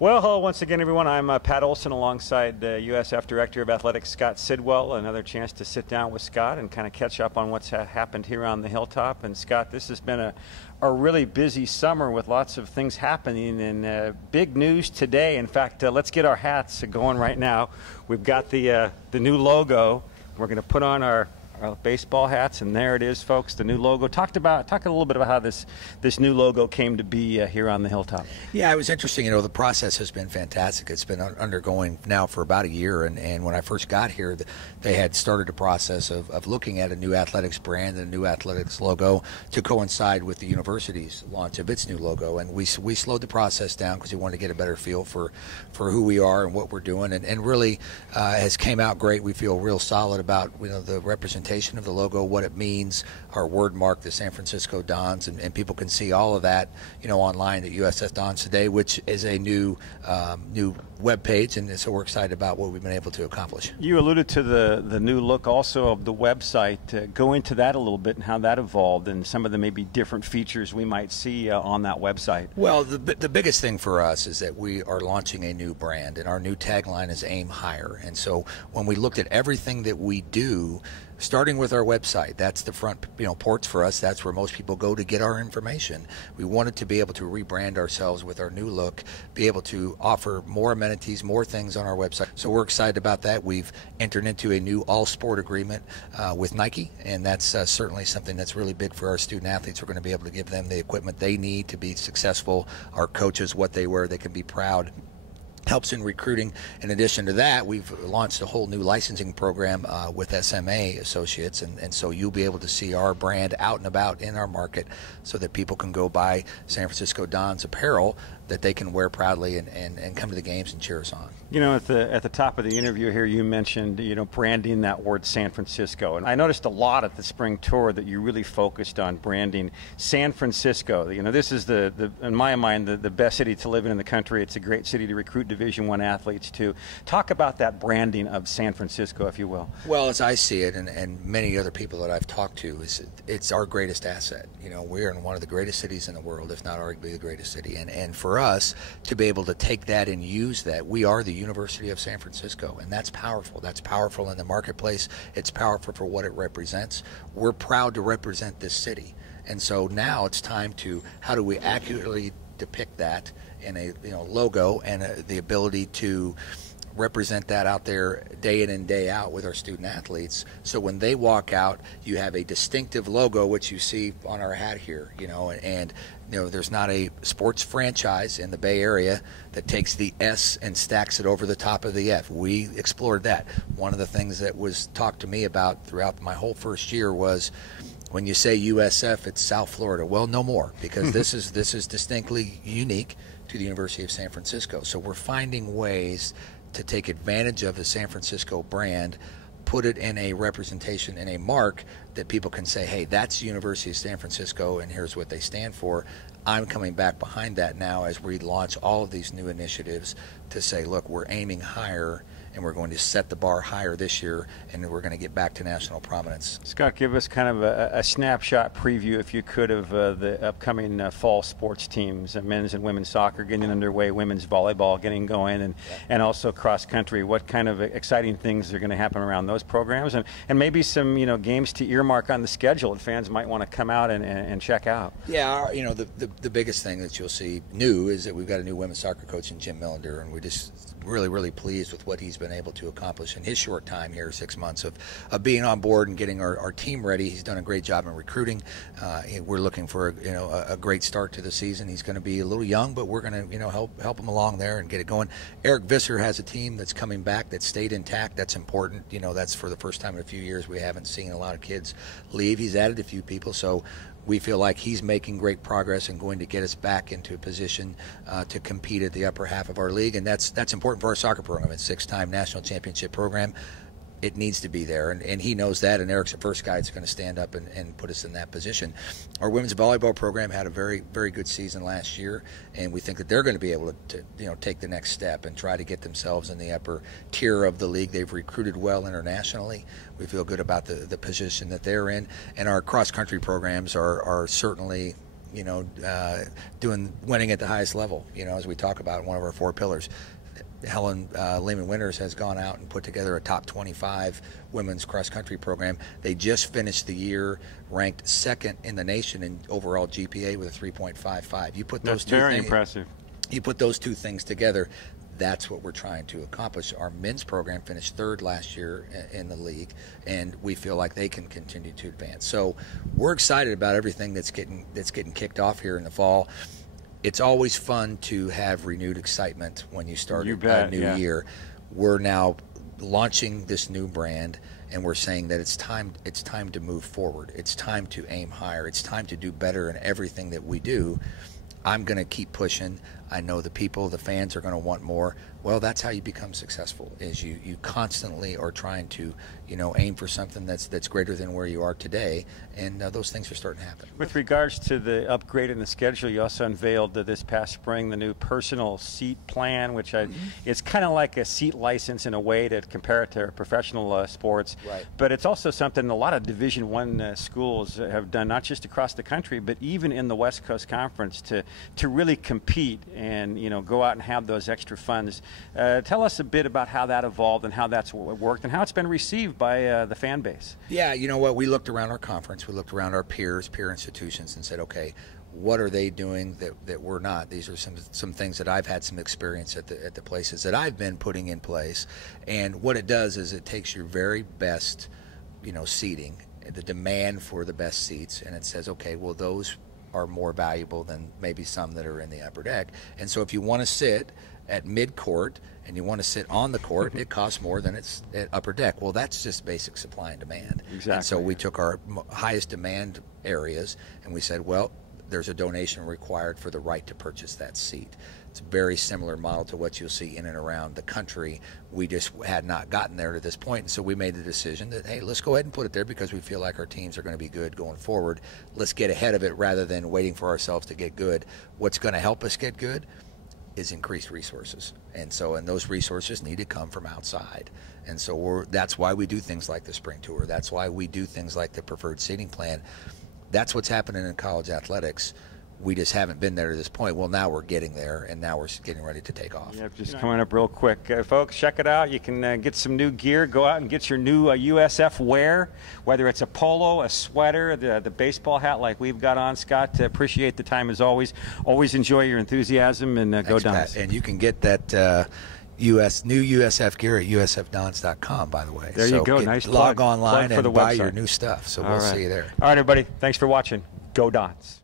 Well, hello once again, everyone. I'm Pat Olson alongside USF Director of Athletics Scott Sidwell. Another chance to sit down with Scott and kind of catch up on what's happened here on the Hilltop. And Scott, this has been a really busy summer with lots of things happening and big news today. In fact, let's get our hats going right now. We've got the new logo. We're going to put on our baseball hats, and there it is, folks, the new logo. Talk a little bit about how this new logo came to be here on the Hilltop. Yeah, it was interesting. You know, the process has been fantastic. It's been undergoing now for about a year, and when I first got here, they had started a process of looking at a new athletics brand and a new athletics logo to coincide with the university's launch of its new logo, and we slowed the process down because we wanted to get a better feel for who we are and what we're doing, and really has came out great. We feel real solid about the representation of the logo, what it means, our word mark, the San Francisco Dons, and people can see all of that, online at USF Dons Today, which is a new web page, and so we're excited about what we've been able to accomplish. You alluded to the new look also of the website. Go into that a little bit and how that evolved and some of the maybe different features we might see on that website. Well, the biggest thing for us is that we are launching a new brand, and our new tagline is Aim Higher. And so when we looked at everything that we do, starting with our website, that's the front ports for us. That's where most people go to get our information. We wanted to be able to rebrand ourselves with our new look, be able to offer more amenities, more things on our website. So we're excited about that. We've entered into a new all-sport agreement with Nike, and that's certainly something that's really big for our student athletes. We're going to be able to give them the equipment they need to be successful. Our coaches, what they wear, they can be proud. Helps in recruiting. In addition to that, we've launched a whole new licensing program with SMA Associates, and so you'll be able to see our brand out and about in our market so that people can go buy San Francisco Dons apparel that they can wear proudly and come to the games and cheer us on. At the top of the interview here, you mentioned branding that word San Francisco, and I noticed a lot at the spring tour that you really focused on branding San Francisco. This is in my mind the best city to live in the country. It's a great city to recruit Division I athletes to. Talk about that branding of San Francisco, if you will. Well, as I see it, and many other people that I've talked to, it's our greatest asset. We're in one of the greatest cities in the world, if not arguably the greatest city, and for us to be able to take that and use that, we are the University of San Francisco, and that's powerful. That's powerful in the marketplace. It's powerful for what it represents. We're proud to represent this city, and so now it's time to how do we accurately depict that in a logo and the ability to represent that out there day in and day out with our student athletes, so when they walk out you have a distinctive logo, which you see on our hat here, and there's not a sports franchise in the Bay Area that takes the S and stacks it over the top of the F. We explored that. One of the things that was talked to me about throughout my whole first year was, when you say USF, it's South Florida. Well, no more, because this is distinctly unique to the University of San Francisco. So we're finding ways to take advantage of the San Francisco brand, put it in a representation, in a mark that people can say, hey, that's the University of San Francisco and here's what they stand for. I'm coming back behind that now as we launch all of these new initiatives to say, look, we're aiming higher and we're going to set the bar higher this year, and we're going to get back to national prominence. Scott, give us kind of a snapshot preview, if you could, of the upcoming fall sports teams, men's and women's soccer getting underway, women's volleyball getting going, and also cross country. What kind of exciting things are going to happen around those programs, and maybe some games to earmark on the schedule that fans might want to come out and check out. Yeah, the biggest thing that you'll see new is that we've got a new women's soccer coach in Jim Millender, and we're just really pleased with what he's been able to accomplish in his short time here, 6 months of being on board and getting our team ready. He's done a great job in recruiting. We're looking for a great start to the season. He's going to be a little young, but we're going to help him along there and get it going. Eric Visser has a team that's coming back that stayed intact. That's important. That's for the first time in a few years we haven't seen a lot of kids leave. He's added a few people, so we feel like he's making great progress and going to get us back into a position to compete at the upper half of our league, and that's important for our soccer program. It's a 6-time national championship program. It needs to be there, and he knows that, and Eric's the first guy that's going to stand up and put us in that position. Our women's volleyball program had a very good season last year, and we think that they're going to be able to take the next step and try to get themselves in the upper tier of the league. They've recruited well internationally. We feel good about the position that they're in, and our cross-country programs are certainly winning at the highest level, as we talk about one of our 4 pillars. Helen Lehman Winters has gone out and put together a top 25 women's cross-country program. They just finished the year ranked 2nd in the nation in overall GPA with a 3.55. You put those That's very impressive. You put those 2 things together, that's what we're trying to accomplish. Our men's program finished 3rd last year in the league, and we feel like they can continue to advance. So we're excited about everything that's getting kicked off here in the fall. It's always fun to have renewed excitement when you start a new year. We're now launching this new brand, and we're saying that it's time to move forward. It's time to aim higher. It's time to do better in everything that we do. I'm going to keep pushing. I know the people, the fans are going to want more. Well, that's how you become successful, is you constantly are trying to, aim for something that's greater than where you are today, and those things are starting to happen. With regards to the upgrade in the schedule, you also unveiled this past spring the new personal seat plan, which it's kind of like a seat license in a way to compare it to professional sports. Right. But it's also something a lot of Division I schools have done, not just across the country, but even in the West Coast Conference, to really compete and go out and have those extra funds. Tell us a bit about how that evolved and how that's worked and how it's been received by the fan base. Yeah, you know what? We looked around our conference, we looked around our peer institutions, and said, okay, what are they doing that we're not? These are some things that I've had some experience at the places that I've been putting in place. And what it does is it takes your very best, seating, the demand for the best seats, and it says, okay, well, those are more valuable than maybe some that are in the upper deck. And so if you want to sit at mid-court and you want to sit on the court, it costs more than it's at upper deck. Well, that's just basic supply and demand. Exactly. And so we took our highest demand areas and we said, well, there's a donation required for the right to purchase that seat. It's a very similar model to what you'll see in and around the country. We just had not gotten there to this point, and so we made the decision that, hey, let's go ahead and put it there because we feel like our teams are going to be good going forward. Let's get ahead of it rather than waiting for ourselves to get good. What's going to help us get good is increased resources, and those resources need to come from outside. And so that's why we do things like the spring tour. That's why we do things like the preferred seating plan. That's what's happening in college athletics. We just haven't been there to this point. Well, now we're getting there, and now we're getting ready to take off. Yeah, just coming up real quick. Folks, check it out. You can get some new gear. Go out and get your new USF wear, whether it's a polo, a sweater, the baseball hat like we've got on. Scott, appreciate the time as always. Always enjoy your enthusiasm, and go Dons. And you can get that new USF gear at usfdons.com, by the way. There you go. Nice plug. Log online and buy your new stuff. So we'll see you there. All right, everybody. Thanks for watching. Go Dons.